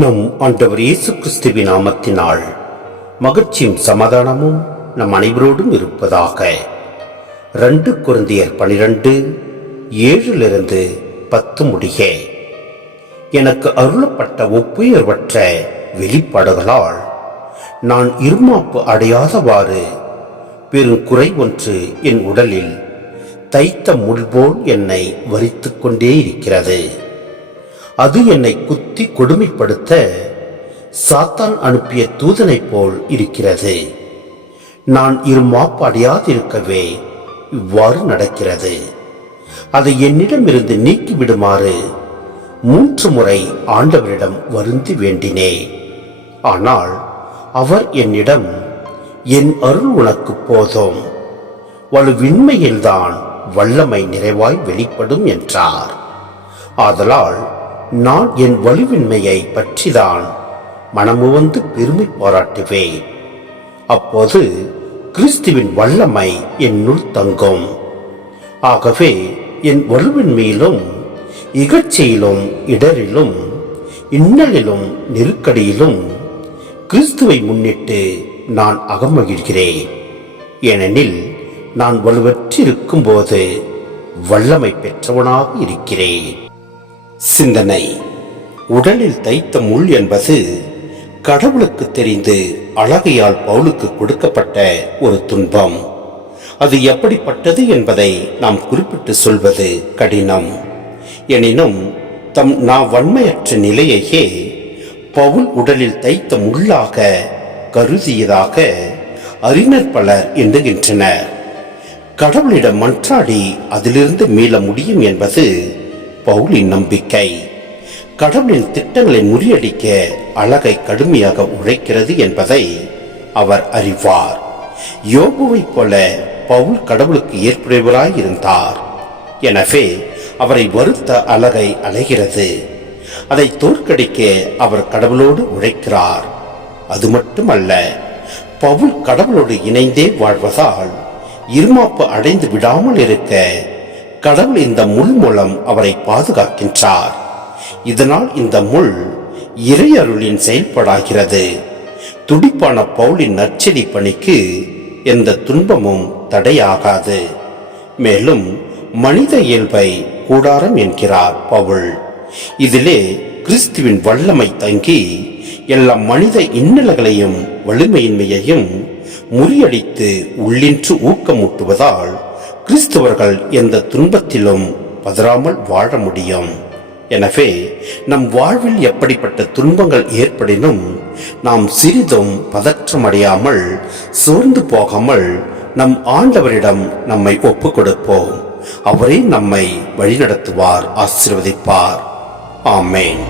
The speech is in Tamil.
நம் ஆண்டவர் இயேசு கிறிஸ்துவின் நாமத்தினால் மகிழ்ச்சியும் சமாதானமும் நம் அனைவரோடும் இருப்பதாக. 2 கொரிந்தியர் 12:7-10 முடிய. எனக்கு அருளப்பட்ட ஒப்புயர்வற்ற வெளிப்பாடுகளால் நான் இருமாப்பு அடையாதவாறு பெரும் குறை ஒன்று என் உடலில் தைத்த முள்போல் என்னை வரித்துக் கொண்டே இருக்கிறது. அது என்னை குத்தி கொடுமைப்படுத்த சாத்தான் அனுப்பிய தூதனைப் போல் இருக்கிறது. நான் இருமாப்பு அடையாதிருக்கவே இவ்வாறு நடக்கிறது. அதை என்னிடமிருந்து நீக்கிவிடுமாறு 3 முறை ஆண்டவரிடம் வருந்தி வேண்டினேன். ஆனால் அவர் என்னிடம், என் அருள் உனக்கு போதும், வலுவின்மையில்தான் வல்லமை நிறைவாய் வெளிப்படும் என்றார். ஆதலால் நான் என் வலுவின்மையை பற்றிதான் மனமுவந்து பெருமை பாராட்டுவேன். அப்போது கிறிஸ்துவின் வல்லமை என்னுள் தங்கும். ஆகவே என் வலுவின்மையிலும் இகழ்ச்சியிலும் இடரிலும் இன்னலிலும் நெருக்கடியிலும் கிறிஸ்துவை முன்னிட்டு நான் அகமகிழ்கிறேன். ஏனெனில் நான் வலுவற்றிருக்கும் போது வல்லமை பெற்றவனாக இருக்கிறேன். சிந்தனை: உடலில் தைத்த முள் என்பது கடவுளுக்கு தெரிந்து அழகையால் பவுலுக்கு கொடுக்கப்பட்ட ஒரு துன்பம். அது எப்படிப்பட்டது என்பதை நாம் குறிப்பிட்டு சொல்வது கடினம். எனினும் தம் வன்மையற்ற நிலையையே பவுல் உடலில் தைத்த முள்ளாக கருதியதாக அறிஞர் பலர் எண்ணுகின்றனர். கடவுளிடம் மன்றாடி அதிலிருந்து மீள முடியும் என்பது பவுலின் நம்பிக்கை. கடவுளின் திட்டங்களை முறியடிக்க அழகை கடுமையாக உழைக்கிறது என்பதை அவர் அறிவார். யோபுவைப் போல பவுல் கடவுளுக்கு ஏற்புடையவராய் இருந்தார். எனவே அவரை வருத்த அழகை அலைகிறது. அதை தோற்கடிக்க அவர் கடவுளோடு உழைக்கிறார். அது மட்டுமல்ல, பவுல் கடவுளோடு இணைந்தே வாழ்வதால் இருமாப்பு அடைந்து விடாமல் இருக்க கடவுள் இந்த முள் மூலம் அவரை பாதுகாக்கின்றார். இதனால் இந்த முள் இறையருளின் செயல்பாடாகிறது. துடிப்பான பவுலின் நற்செய்தி பணிக்கு எந்த துன்பமும் தடையாகாது. மேலும் மனித இயல்பை கூடாரம் என்கிறார் பவுல். இதிலே கிறிஸ்துவின் வல்லமை தங்கி எல்லா மனித இன்னல்களையும் வலிமையின்மையையும் முறியடித்து உள்ளின்று ஊக்கமூட்டுவதால் கிறிஸ்தவர்கள் எந்த துன்பத்திலும் பதறாமல் வாழ முடியும். எனவே நம் வாழ்வில் எப்படிப்பட்ட துன்பங்கள் ஏற்படினும் நாம் சிறிதும் பதற்றமடையாமல் சோர்ந்து போகாமல் நம் ஆண்டவரிடம் நம்மை ஒப்பு கொடுப்போம். அவரே நம்மை வழிநடத்துவார், ஆசீர்வதிப்பார். ஆமேன்.